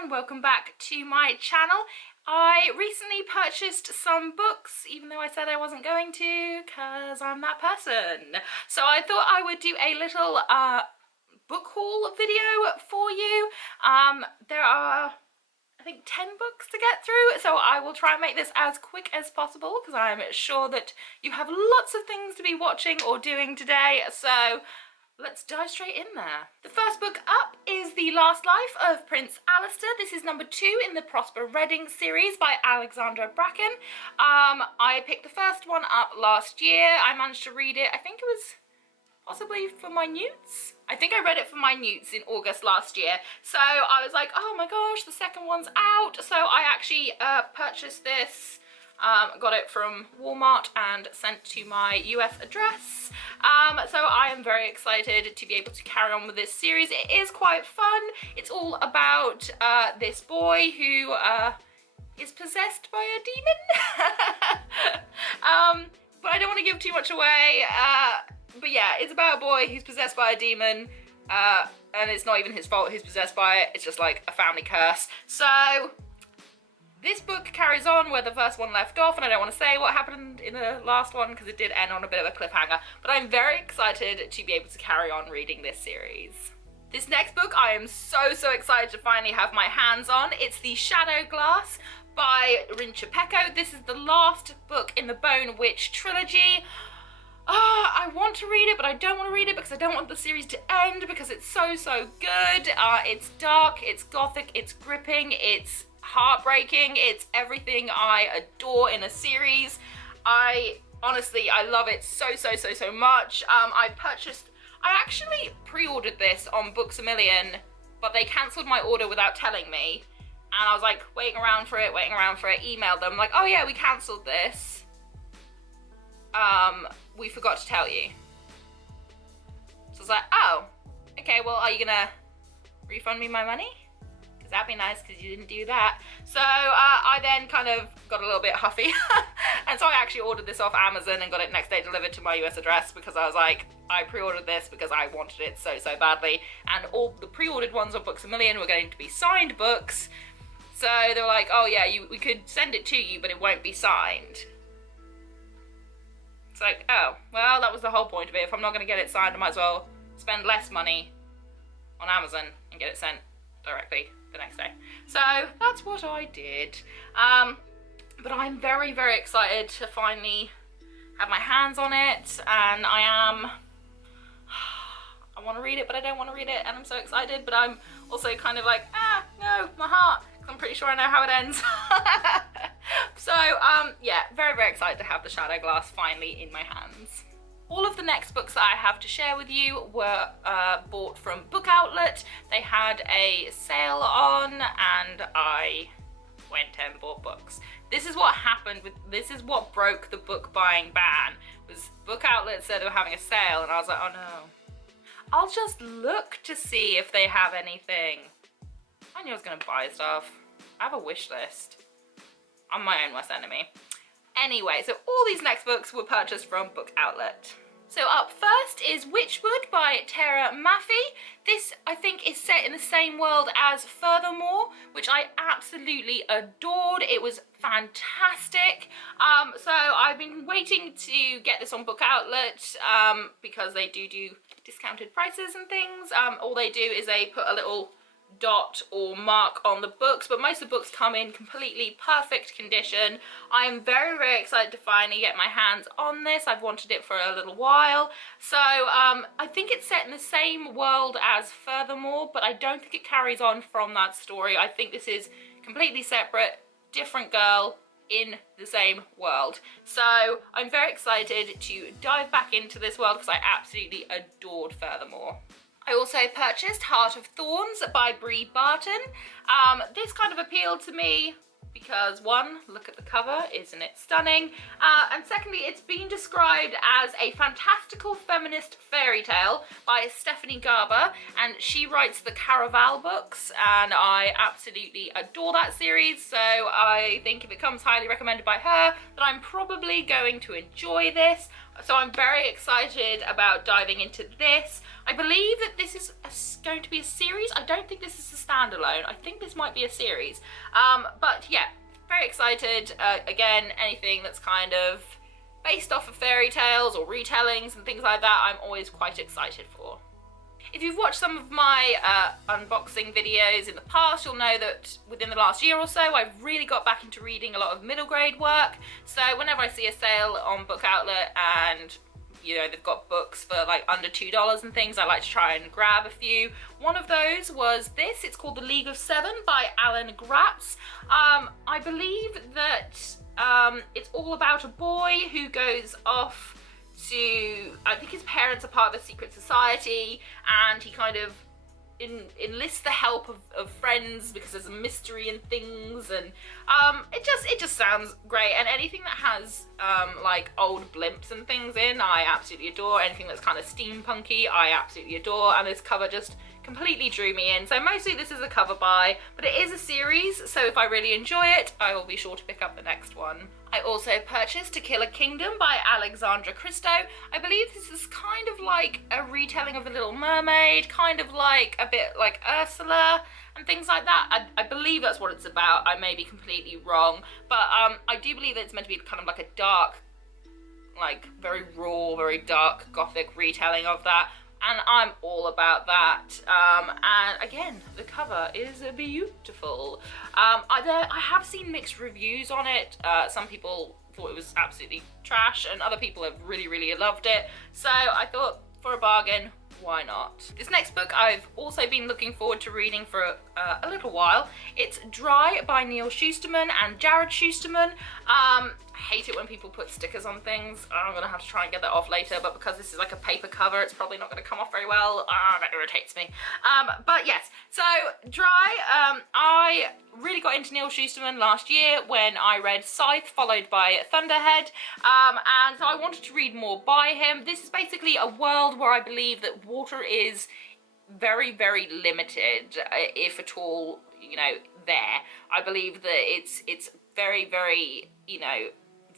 and welcome back to my channel. I recently purchased some books, even though I said I wasn't going to, because I'm that person. So I thought I would do a little book haul video for you. There are, I think, 10 books to get through, so I will try and make this as quick as possible because I'm sure that you have lots of things to be watching or doing today, so let's dive straight in there. The first book up is The Last Life of Prince Alistair. This is number 2 in the Prosper Reading series by Alexandra Bracken. I picked the first one up last year. I managed to read it, I think it was possibly for my newts. I think I read it for my newts in August last year. So I was like, oh my gosh, the second one's out. So I actually purchased this. Got it from Walmart and sent to my US address. So I am very excited to be able to carry on with this series. It is quite fun. It's all about this boy who is possessed by a demon. But I don't want to give too much away. But yeah, it's about a boy who's possessed by a demon. And it's not even his fault he's possessed by it. It's just like a family curse. So this book carries on where the first one left off, and I don't want to say what happened in the last one because it did end on a bit of a cliffhanger, but I'm very excited to be able to carry on reading this series. This next book I am so excited to finally have my hands on. It's The Shadow Glass by Rincha Pecco. This is the last book in the Bone Witch trilogy. I want to read it, but I don't want to read it because I don't want the series to end because it's so good. It's dark, it's gothic, it's gripping, it's heartbreaking, it's everything I adore in a series. I love it so much. I actually pre-ordered this on Books A Million, but they cancelled my order without telling me, and I was like waiting around for it, emailed them like, oh yeah, we cancelled this, we forgot to tell you. So I was like, oh, okay, well, are you gonna refund me my money? That'd be nice because you didn't do that. So I then kind of got a little bit huffy and so I actually ordered this off Amazon and got it next day delivered to my US address because I was like, I pre-ordered this because I wanted it so badly, and all the pre-ordered ones on Books A Million were going to be signed books, so they were like, oh yeah, we could send it to you but it won't be signed. It's like, oh well, that was the whole point of it. If I'm not going to get it signed, I might as well spend less money on Amazon and get it sent directly the next day. So that's what I did. But I'm very excited to finally have my hands on it, and I want to read it but I don't want to read it, and I'm so excited, but I'm also kind of like, no, my heart, because I'm pretty sure I know how it ends. So yeah, very excited to have The Shadow Glass finally in my hands. All of the next books that I have to share with you were bought from Book Outlet. They had a sale on and I went and bought books. This is what happened this is what broke the book buying ban, was Book Outlet said they were having a sale and I was like, oh no. I'll just look to see if they have anything. I knew I was gonna buy stuff. I have a wish list. I'm my own worst enemy. Anyway, so all these next books were purchased from Book Outlet. So up first is Witchwood by Tara Maffey. This, I think, is set in the same world as Furthermore, which I absolutely adored. It was fantastic. So I've been waiting to get this on Book Outlet because they do discounted prices and things. All they do is they put a little dot or mark on the books, but most of the books come in completely perfect condition. I am very excited to finally get my hands on this. I've wanted it for a little while. So I think it's set in the same world as Furthermore, but I don't think it carries on from that story. I think this is completely separate, different girl in the same world. So I'm very excited to dive back into this world because I absolutely adored Furthermore. I also purchased Heart of Thorns by Bree Barton. This kind of appealed to me because, one, look at the cover, isn't it stunning? And secondly, it's been described as a fantastical feminist fairy tale by Stephanie Garber, and she writes the Caraval books, and I absolutely adore that series, so I think if it comes highly recommended by her, that I'm probably going to enjoy this. So I'm very excited about diving into this. I believe that this is going to be a series. I don't think this is a standalone. I think this might be a series. But yeah, very excited. Again, anything that's kind of based off of fairy tales or retellings and things like that, I'm always quite excited for. If you've watched some of my unboxing videos in the past, you'll know that within the last year or so, I've really got back into reading a lot of middle grade work. So whenever I see a sale on Book Outlet and you know they've got books for like under $2 and things, I like to try and grab a few. One of those was this. It's called The League of Seven by Alan Gratz. I believe that it's all about a boy who goes off to, I think his parents are part of a secret society, and he kind of enlists the help of friends because there's a mystery and things, and it just sounds great. And anything that has like old blimps and things in, I absolutely adore. Anything that's kind of steampunky, I absolutely adore, and this cover just completely drew me in. So mostly this is a cover buy, but it is a series, so if I really enjoy it, I will be sure to pick up the next one. I also purchased To Kill a Kingdom by Alexandra Christo. I believe this is kind of like a retelling of The Little Mermaid, kind of like a bit like Ursula and things like that. I believe that's what it's about. I may be completely wrong, but I do believe that it's meant to be kind of like a dark, like very raw, very dark gothic retelling of that. And I'm all about that. And again, the cover is beautiful. I have seen mixed reviews on it. Some people thought it was absolutely trash, and other people have really, really loved it. So I thought, for a bargain, why not? This next book I've also been looking forward to reading for a little while. It's Dry by Neal Shusterman and Jared Shusterman. I hate it when people put stickers on things. I'm gonna have to try and get that off later, but because this is like a paper cover, it's probably not gonna come off very well. That irritates me. But yes, so Dry, I really got into Neal Shusterman last year when I read Scythe followed by Thunderhead, and so I wanted to read more by him. This is basically a world where I believe that water is very, very limited, if at all, you know, there. I believe that it's very, very, you know,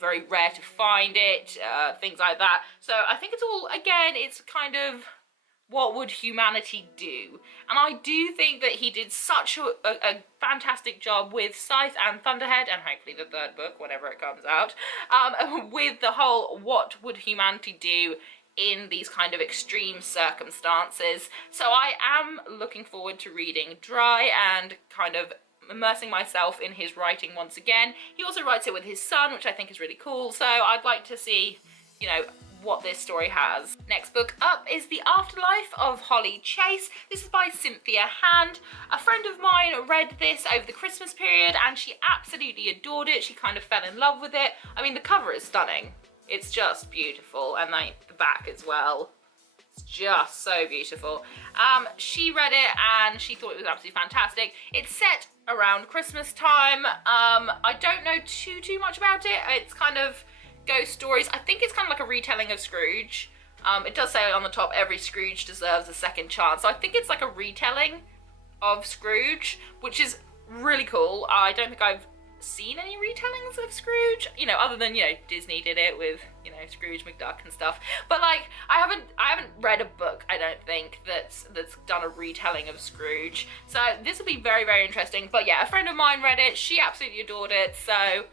very rare to find it, things like that. So I think it's all, again, it's kind of what would humanity do? And I do think that he did such a fantastic job with Scythe and Thunderhead, and hopefully the third book, whenever it comes out, with the whole what would humanity do in these kind of extreme circumstances. So I am looking forward to reading Dry and kind of immersing myself in his writing once again. He also writes it with his son, which I think is really cool, so I'd like to see, you know, what this story has. Next book up is The Afterlife of Holly Chase. This is by Cynthia Hand. A friend of mine read this over the Christmas period and she absolutely adored it. She kind of fell in love with it. I mean, the cover is stunning. It's just beautiful, and like the back as well. It's just so beautiful. She read it and she thought it was absolutely fantastic. It's set around Christmas time. I don't know too much about it. It's kind of ghost stories. I think it's kind of like a retelling of Scrooge. It does say on the top, every Scrooge deserves a second chance. So I think it's like a retelling of Scrooge, which is really cool. I don't think I've seen any retellings of Scrooge, you know, other than, you know, Disney did it with, you know, Scrooge McDuck and stuff. But like, I haven't read a book, I don't think, that's done a retelling of Scrooge. So this will be very, very interesting. But yeah, a friend of mine read it. She absolutely adored it. So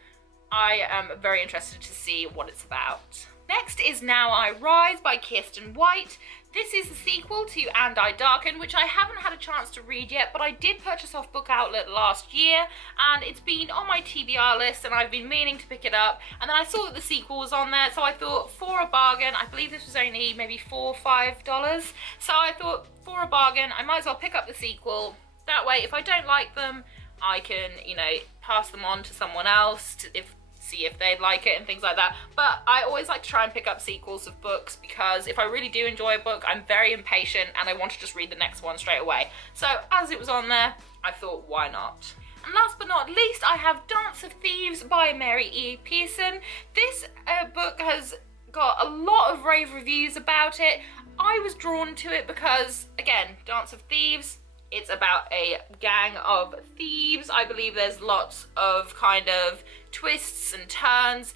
I am very interested to see what it's about. Next is Now I Rise by Kiersten White. This is the sequel to And I Darken, which I haven't had a chance to read yet, but I did purchase off Book Outlet last year, and it's been on my TBR list, and I've been meaning to pick it up, and then I saw that the sequel was on there, so I thought, for a bargain, I believe this was only maybe $4 or $5, so I thought, for a bargain, I might as well pick up the sequel. That way, if I don't like them, I can, you know, pass them on to someone else, see if they'd like it and things like that. But I always like to try and pick up sequels of books, because if I really do enjoy a book, I'm very impatient and I want to just read the next one straight away. So as it was on there, I thought, why not? And last but not least, I have Dance of Thieves by Mary E. Pearson. This book has got a lot of rave reviews about it. I was drawn to it because, again, Dance of Thieves, It's about a gang of thieves. I believe there's lots of kind of twists and turns.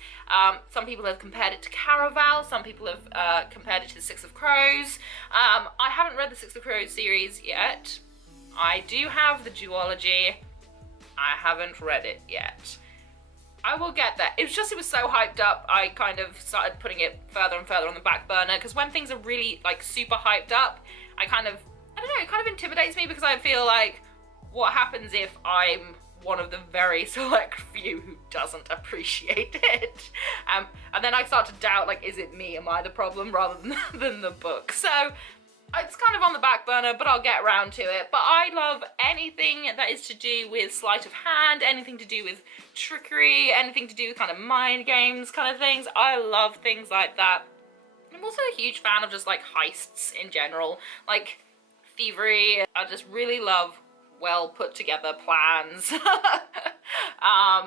Some people have compared it to Caraval. Some people have compared it to the Six of Crows. I haven't read the Six of Crows series yet. I do have the duology. I haven't read it yet. I will get there. It was so hyped up, I kind of started putting it further and further on the back burner, because when things are really like super hyped up, I don't know, it kind of intimidates me, because I feel like, what happens if I'm one of the very select few who doesn't appreciate it? And then I start to doubt, like, is it me? Am I the problem rather than the book? So it's kind of on the back burner, but I'll get around to it. But I love anything that is to do with sleight of hand, anything to do with trickery, anything to do with kind of mind games kind of things. I love things like that. I'm also a huge fan of just like heists in general, like thievery. I just really love well put together plans.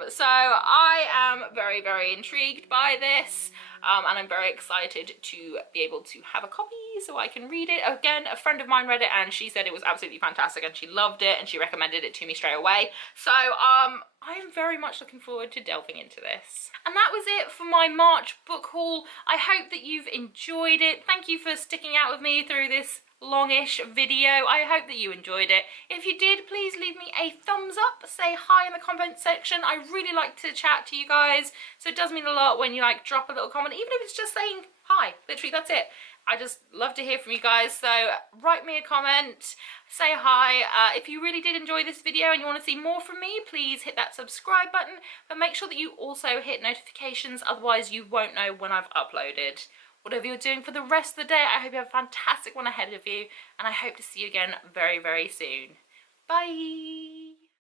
So I am very, very intrigued by this, and I'm very excited to be able to have a copy so I can read it. Again, a friend of mine read it and she said it was absolutely fantastic and she loved it and she recommended it to me straight away. So I am very much looking forward to delving into this. And that was it for my March book haul. I hope that you've enjoyed it. Thank you for sticking out with me through this longish video. I hope that you enjoyed it. If you did, please leave me a thumbs up, say hi in the comment section. I really like to chat to you guys, so it does mean a lot when you like drop a little comment, even if it's just saying hi. Literally, that's it. I just love to hear from you guys, so write me a comment, say hi. If you really did enjoy this video and you want to see more from me, please hit that subscribe button, but make sure that you also hit notifications, otherwise you won't know when I've uploaded. Whatever you're doing for the rest of the day, I hope you have a fantastic one ahead of you, and I hope to see you again very, very soon. Bye!